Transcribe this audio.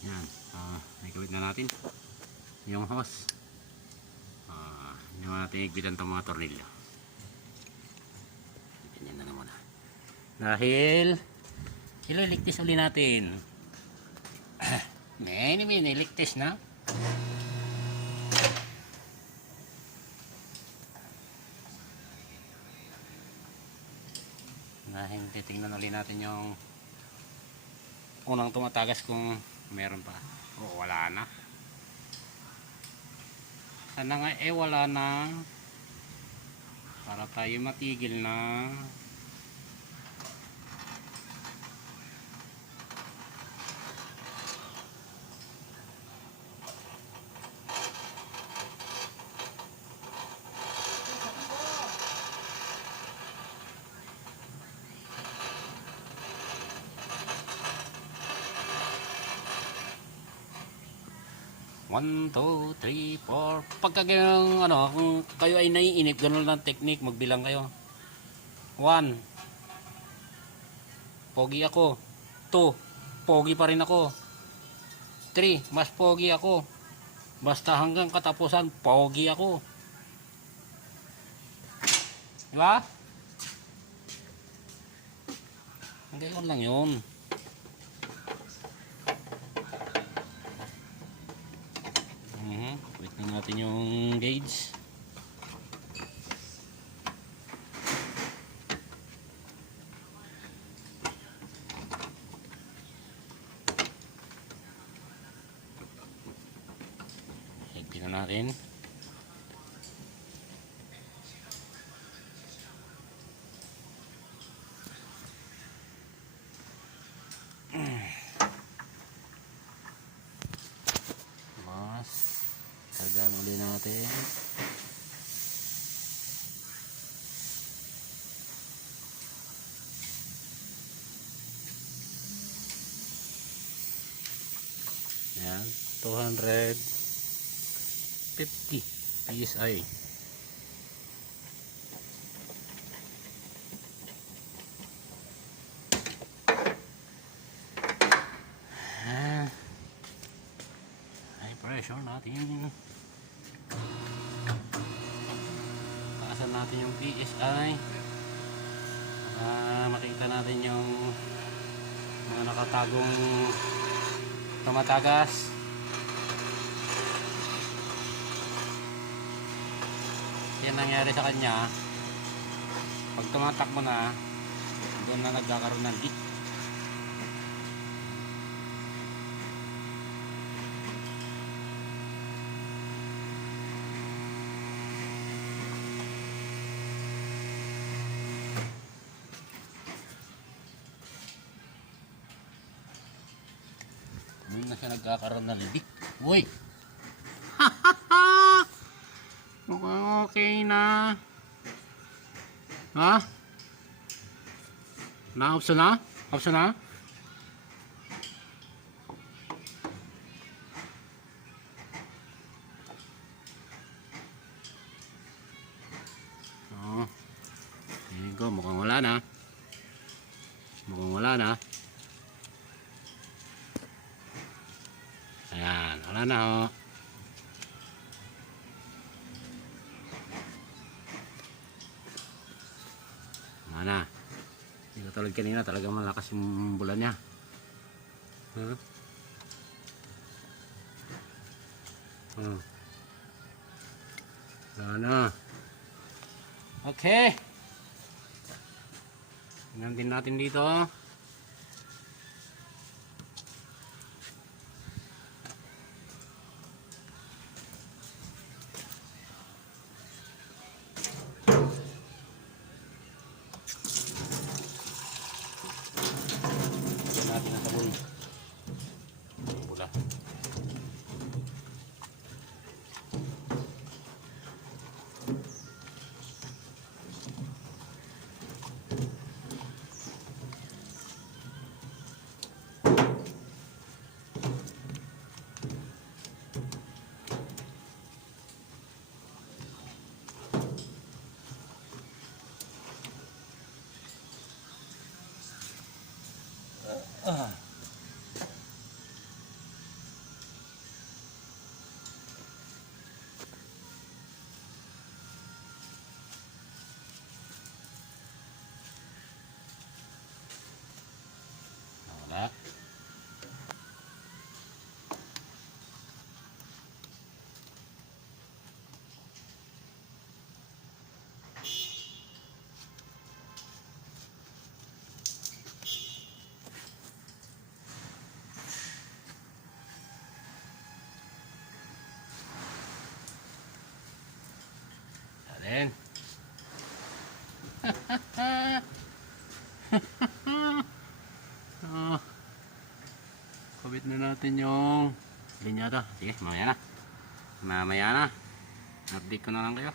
Yan, nakikabit na natin yung hose. Hindi naman natin igbitan itong mga tornilyo. Ganyan na muna. Dahil ililigtis uli natin. May niligtis na. Dahil titingnan uli natin yung unang tumatagas kung meron pa o wala na. Sana nga wala na para tayo matigil na. One, two, three, four. Pagka kung kayo ay naiinip, ganun lang technique, magbilang kayo. 1, pogi ako. 2, pogi pa rin ako. 3, mas pogi ako. Basta hanggang katapusan, pogi ako. Diba? Hanggang lang yun. Wait na natin yung gauge. Higpit na natin. Kargaan ulit natin. Ayan, 250 PSI. High pressure natin. Taasan natin yung PSI para makita natin yung mga nakatagong tumatagas. Yan nangyari sa kanya, pag tumatakbo na, doon na nagkakaroon ng leak. Doon na siya nagkakaroon ng leak. Uy! Mukhang okay na. Ha? Na-option na? Option na? Oh. There you go. Mukhang wala na. Mukhang wala na. Ayan. Wala na oh. Mana? Hindi katulad kanina, talagang malakas yung bulan niya. Huh? Sana. Okay. Tingnan din natin dito. Natin ang sabon. Pula. Wala. Alin. Kabit na natin yung linyada. Sige, mamaya na. Update ko na lang kayo.